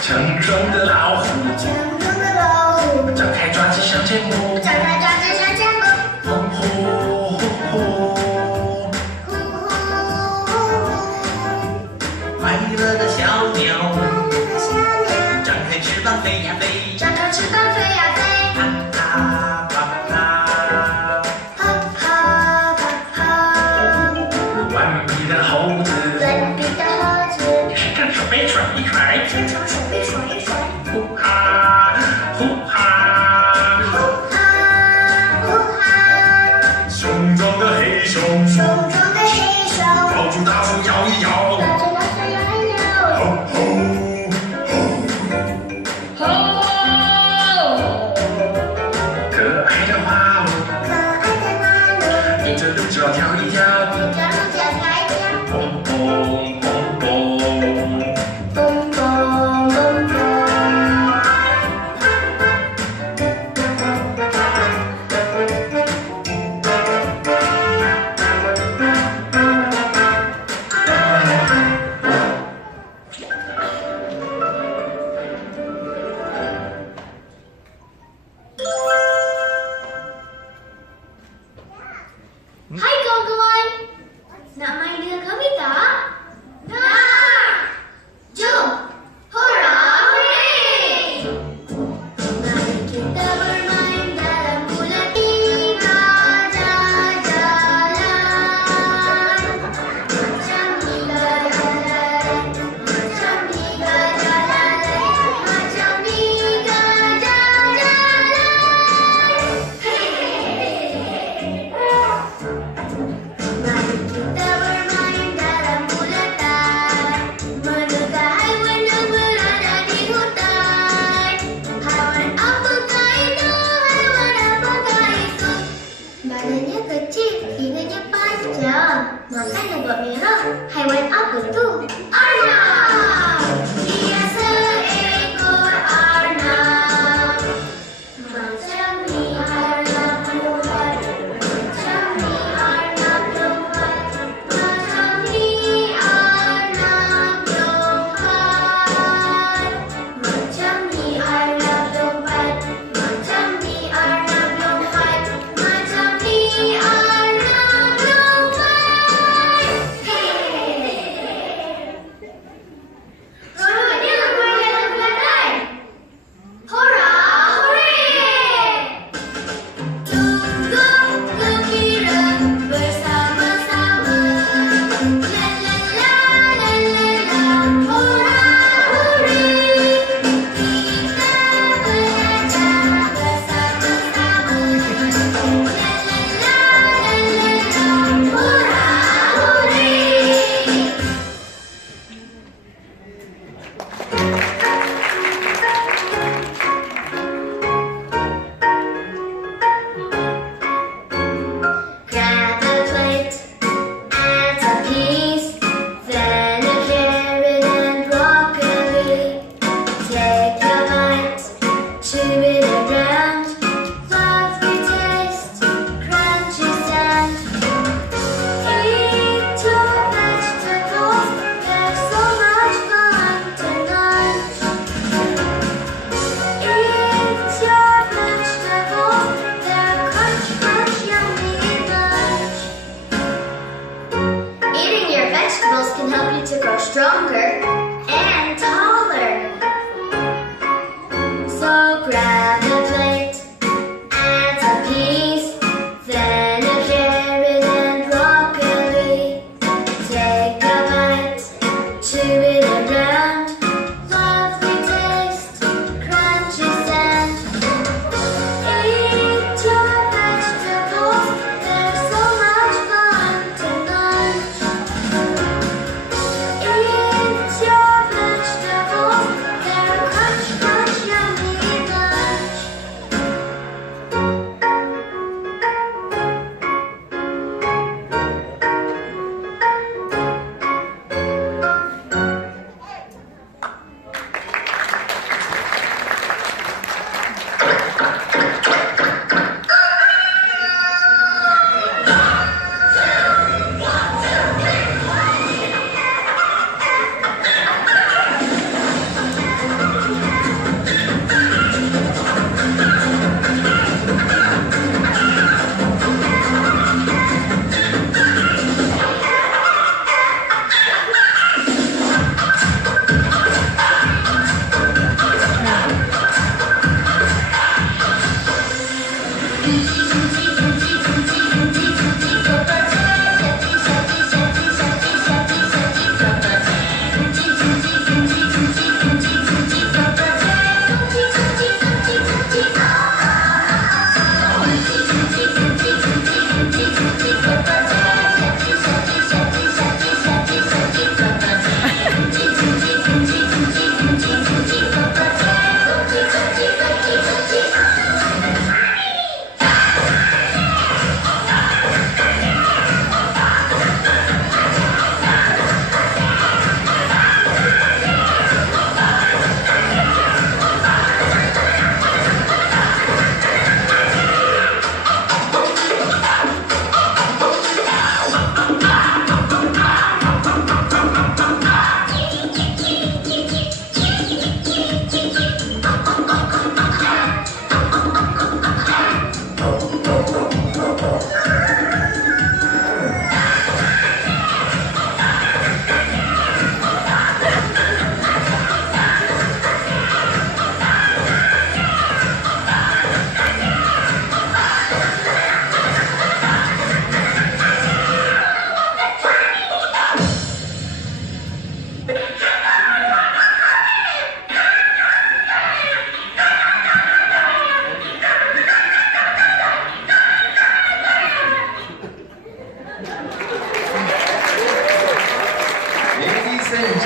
强壮的老虎，张开爪子向前扑，呼呼呼呼，快乐的小鸟，张开翅膀飞呀飞，啪啪啪啪，顽皮的猴子，伸长手背甩一甩，呼哈呼哈，雄壮的黑熊，抱住大树摇一摇，吼吼吼吼。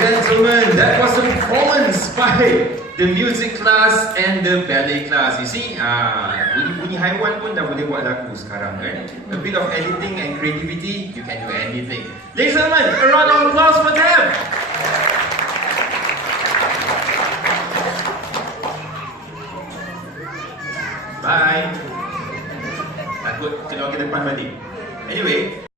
gentlemen, that was the performance by the music class and the ballet class. You see, bunyi-bunyi haiwan pun dah boleh buat lagu sekarang kan. A bit of editing and creativity, you can do anything. Ladies and gentlemen, a round of applause for them. Bye. Takut kalau ke depan balik. Anyway,